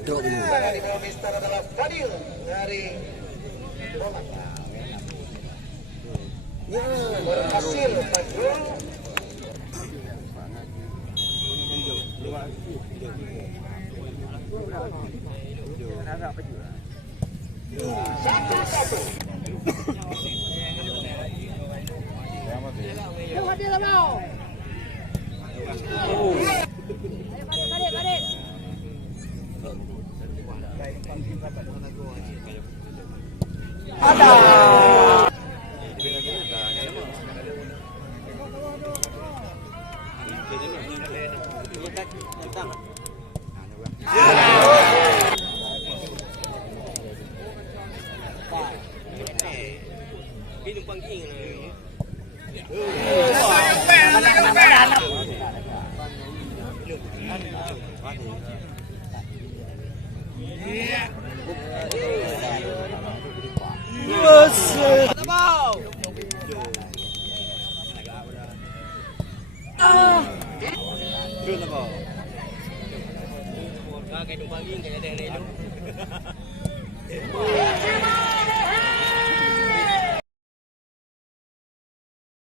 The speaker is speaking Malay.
Cocok ini. Mister adalah Fadil dari Bola. Ya, berhasil Fadil. Cái đúng bao nhiêu cái này đây luôn.